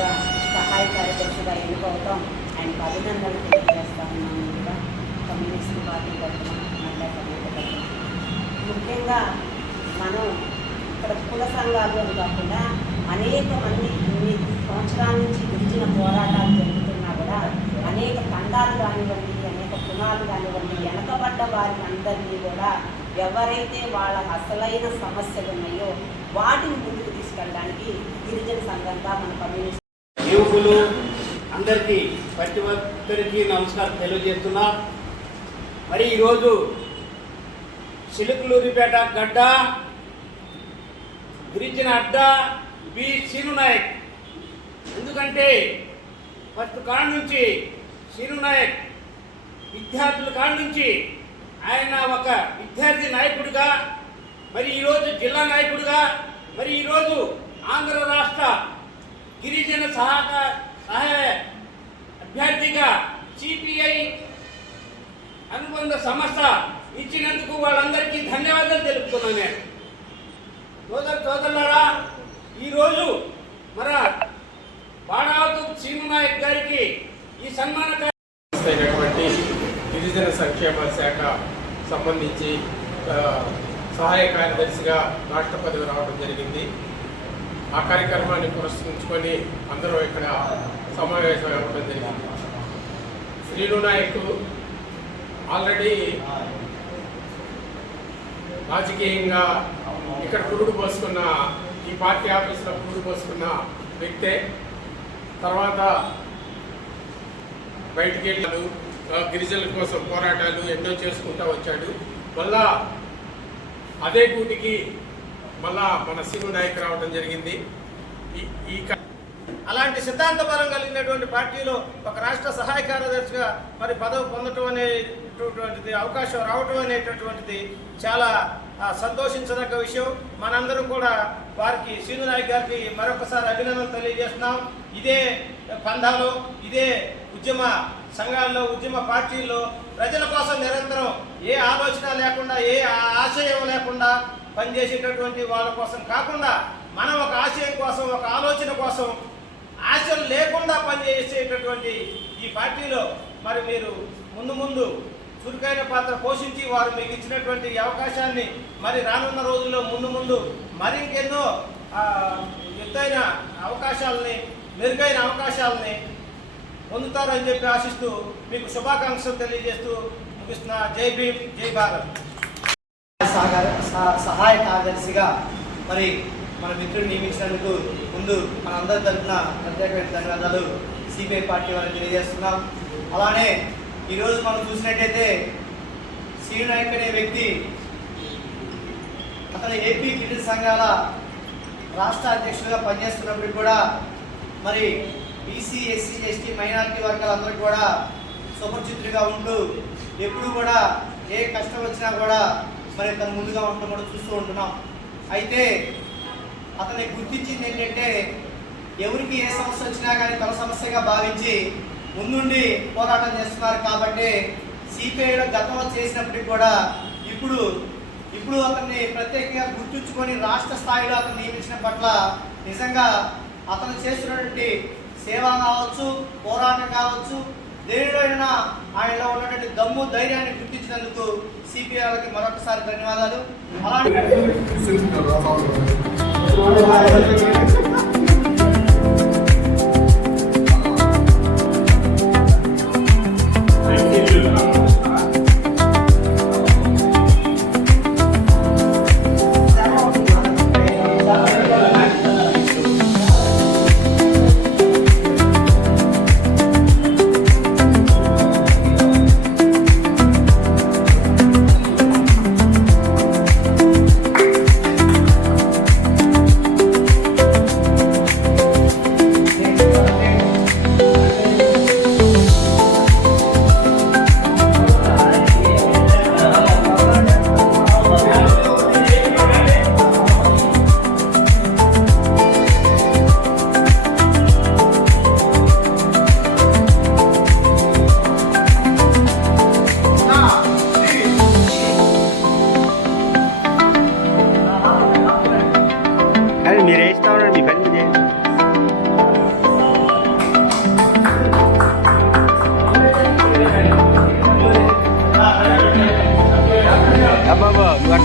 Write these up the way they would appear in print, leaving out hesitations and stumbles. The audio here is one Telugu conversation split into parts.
అధ్యక్షుడిగా సహాయ కార్యదర్శిగా ఎన్నుకోవడం ఆయనకు అభినందనలు తెలియజేస్తా ఉన్నాను. కూడా కమ్యూనిస్ట్ పార్టీ తరఫున మహిళా కమిటీ తరఫున ముఖ్యంగా మనం ఇక్కడ కుల సంఘాలు అని కాకుండా అనేక మంది ఇన్ని సంవత్సరాల నుంచి గిరిజన పోరాటాలు జరుగుతున్నా కూడా అనేక తండాలు కానివ్వండి, అనేక కులాలు కానివ్వండి, వెనకబడ్డ వారిని అందరినీ కూడా ఎవరైతే వాళ్ళ అసలైన సమస్యలు ఉన్నాయో వాటిని ముందుకు తీసుకెళ్ళడానికి గిరిజన సంఘంగా మన కమ్యూనిస్ట్ యువకులు అందరికీ ప్రతి ఒక్కరికి నమస్కారం తెలియజేస్తున్నా. మరి ఈరోజు చిలుకలూరిపేట గడ్డ గిరిజన అడ్డ బి సీను నాయక్. ఎందుకంటే ఫస్ట్ కాడ నుంచి సీను నాయక్ విద్యార్థుల కాడ నుంచి ఆయన ఒక విద్యార్థి నాయకుడిగా, మరి ఈరోజు జిల్లా నాయకుడిగా, మరి ఈరోజు ఆంధ్ర రాష్ట్ర గిరిజన సహాయ అభ్యర్థిగా సిపిఐ అనుబంధ సంస్థ ఇచ్చినందుకు వాళ్ళందరికీ ధన్యవాదాలు తెలుపుతున్నాను. నేను సోదరులారా, ఈరోజు మన బాడావతు సీను నాయక్ గారికి ఈ సన్మాన గిరిజన సంక్షేమ శాఖ సంబంధించి సహాయ కార్యదర్శిగా రాష్ట్ర పదవి రావడం జరిగింది. ఆ కార్యక్రమాన్ని పురస్కరించుకొని అందరూ ఇక్కడ సమావేశం అవ్వడం జరిగింది. శ్రీను నాయక్ ఆల్రెడీ రాజకీయంగా ఇక్కడ పురుడు పోసుకున్న, ఈ పార్టీ ఆఫీసులో పురుడు పోసుకున్న వ్యక్తే. తర్వాత బయటికి వెళ్ళాడు, గిరిజనుల కోసం పోరాటాలు ఎన్నో చేసుకుంటూ వచ్చాడు. మళ్ళా అదే గూటికి మళ్ళా మన సీను నాయక్ రావడం జరిగింది. అలాంటి సిద్ధాంత బలం కలిగినటువంటి పార్టీలో ఒక రాష్ట్ర సహాయ కార్యదర్శిగా మరి పదవి పొందటం అనేటటువంటిది, అవకాశం రావటం అనేటటువంటిది చాలా సంతోషించదగ్గ విషయం. మనందరం కూడా వారికి సీను నాయక్ గారికి మరొకసారి అభినందనలు తెలియజేస్తున్నాం. ఇదే పంధాలో, ఇదే ఉద్యమ సంఘాల్లో, ఉద్యమ పార్టీల్లో ప్రజల కోసం నిరంతరం ఏ ఆలోచన లేకుండా, ఏ ఆశయం లేకుండా పనిచేసేటటువంటి వాళ్ళ కోసం కాకుండా, మనం ఒక ఆశయం కోసం, ఒక ఆలోచన కోసం, ఆశలు లేకుండా పనిచేసేటటువంటి ఈ పార్టీలో మరి మీరు ముందు చురుకైన పాత్ర పోషించి వారు మీకు ఇచ్చినటువంటి అవకాశాన్ని మరి రానున్న రోజుల్లో ముందు మరింకెన్నో ఎత్తైన అవకాశాలని, మెరుగైన అవకాశాలని పొందుతారని చెప్పి ఆశిస్తూ మీకు శుభాకాంక్షలు తెలియజేస్తూ ముగిస్తున్న. జై భీమ్, జై భారత్. సహాయ కార్యదర్శిగా మరి మన మిత్రుడు నియమించినందుకు ముందు మన అందరి తరఫున ప్రత్యేకమైన ధన్యవాదాలు సిపిఐ పార్టీ వారికి తెలియజేస్తున్నాం. అలానే ఈరోజు మనం చూసినట్టయితే సీను నాయక్ అనే వ్యక్తి అతను ఏపీ గిరిజన సంఘాల రాష్ట్ర అధ్యక్షుడిగా పనిచేస్తున్నప్పటికి కూడా మరి బీసీ, ఎస్సీ, ఎస్టీ, మైనారిటీ వర్గాలందరూ కూడా సుపరిచితుడిగా ఉంటూ ఎప్పుడు కూడా ఏ కష్టం వచ్చినా కూడా మరి తను ముందుగా ఉండడం కూడా చూస్తూ ఉంటున్నాం. అయితే అతన్ని గుర్తించింది ఏంటంటే ఎవరికి ఏ సమస్య వచ్చినా కానీ తన సమస్యగా భావించి ముందుండి పోరాటం చేస్తున్నారు. కాబట్టి సిపిఐలో గతంలో చేసినప్పటికీ కూడా ఇప్పుడు అతన్ని ప్రత్యేకంగా గుర్తుంచుకొని రాష్ట్ర స్థాయిలో అతను నియమించిన పట్ల నిజంగా అతను చేస్తున్నటువంటి సేవ కావచ్చు, పోరాటం కావచ్చు, దేనిలోనైనా ఆయనలో ఉన్నటువంటి దమ్ము, ధైర్యాన్ని గుర్తించినందుకు సిపిఐకి మరొకసారి ధన్యవాదాలు.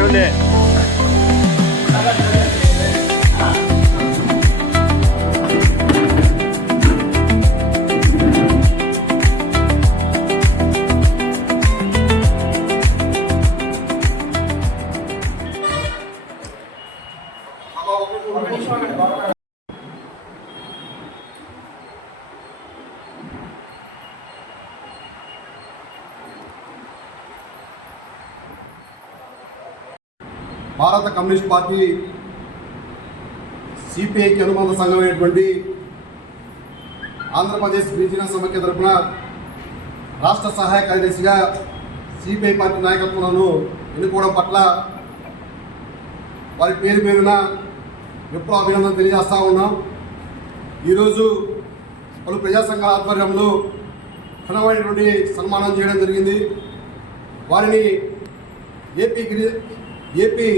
ఉన్నటువంటి భారత కమ్యూనిస్ట్ పార్టీ సిపిఐకి అనుబంధ సంఘమైనటువంటి ఆంధ్రప్రదేశ్ గిరిజన సమైక్య తరఫున రాష్ట్ర సహాయ కార్యదర్శిగా సిపిఐ పార్టీ నాయకత్వాలను ఎన్నుకోవడం పట్ల వారి పేరు పేరున విప్లవ అభినందన తెలియజేస్తూ ఉన్నాం. ఈరోజు పలు ప్రజా సంఘాల ఆధ్వర్యంలో ఘనమైనటువంటి సన్మానం చేయడం జరిగింది. వారిని ఏపీ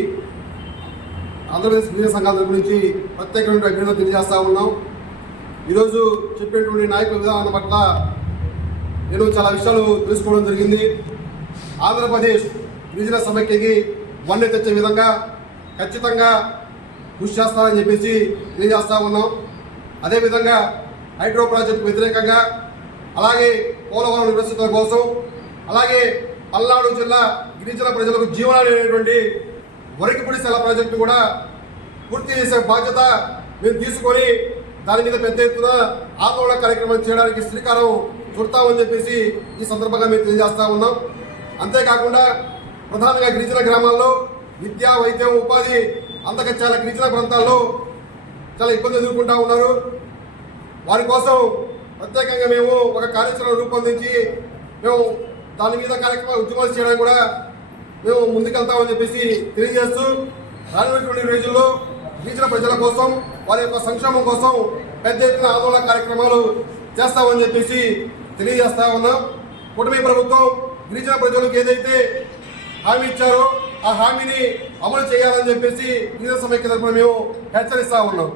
ఆంధ్రప్రదేశ్ గిరిజన సంఘాల గురించి ప్రత్యేకమైన అభినందన తెలియజేస్తూ ఉన్నాం. ఈరోజు చెప్పేటువంటి నాయకుల విధానం పట్ల నేను చాలా విషయాలు తెలుసుకోవడం జరిగింది. ఆంధ్రప్రదేశ్ గిరిజన సమైక్యకి వన్నె తెచ్చే విధంగా ఖచ్చితంగా కృషి చేస్తారని చెప్పేసి తెలియజేస్తూ ఉన్నాం. అదేవిధంగా హైడ్రో ప్రాజెక్టు వ్యతిరేకంగా, అలాగే పోలవరం నిరసనల కోసం, అలాగే పల్నాడు జిల్లా గిరిజన ప్రజలకు జీవనాలు అనేటువంటి వరికిపుడి సెల ప్రాజెక్టు కూడా పూర్తి చేసే బాధ్యత మేము తీసుకొని దాని మీద పెద్ద ఎత్తున ఆందోళన కార్యక్రమం చేయడానికి శ్రీకారం చుడతామని చెప్పేసి ఈ సందర్భంగా మేము తెలియజేస్తూ ఉన్నాం. అంతేకాకుండా ప్రధానంగా గిరిజన గ్రామాల్లో విద్య, వైద్యం, ఉపాధి అంతగా చాలా గిరిజన ప్రాంతాల్లో చాలా ఇబ్బంది ఎదుర్కొంటూ ఉన్నారు. వారి కోసం ప్రత్యేకంగా మేము ఒక కార్యాచరణ రూపొందించి మేము దాని మీద కార్యక్రమాలు ఉద్యమాలు చేయడానికి కూడా మేము ముందుకెళ్తామని చెప్పేసి తెలియజేస్తూ, రానున్నటువంటి రోజుల్లో గిరిజన ప్రజల కోసం, వారి యొక్క సంక్షేమం కోసం పెద్ద ఎత్తున ఆందోళన కార్యక్రమాలు చేస్తామని చెప్పేసి తెలియజేస్తా ఉన్నాం. కూటమి ప్రభుత్వం గిరిజన ప్రజలకు ఏదైతే హామీ ఇచ్చారో ఆ హామీని అమలు చేయాలని చెప్పేసి గిరిజన సమైక్య తరపున మేము హెచ్చరిస్తా ఉన్నాం.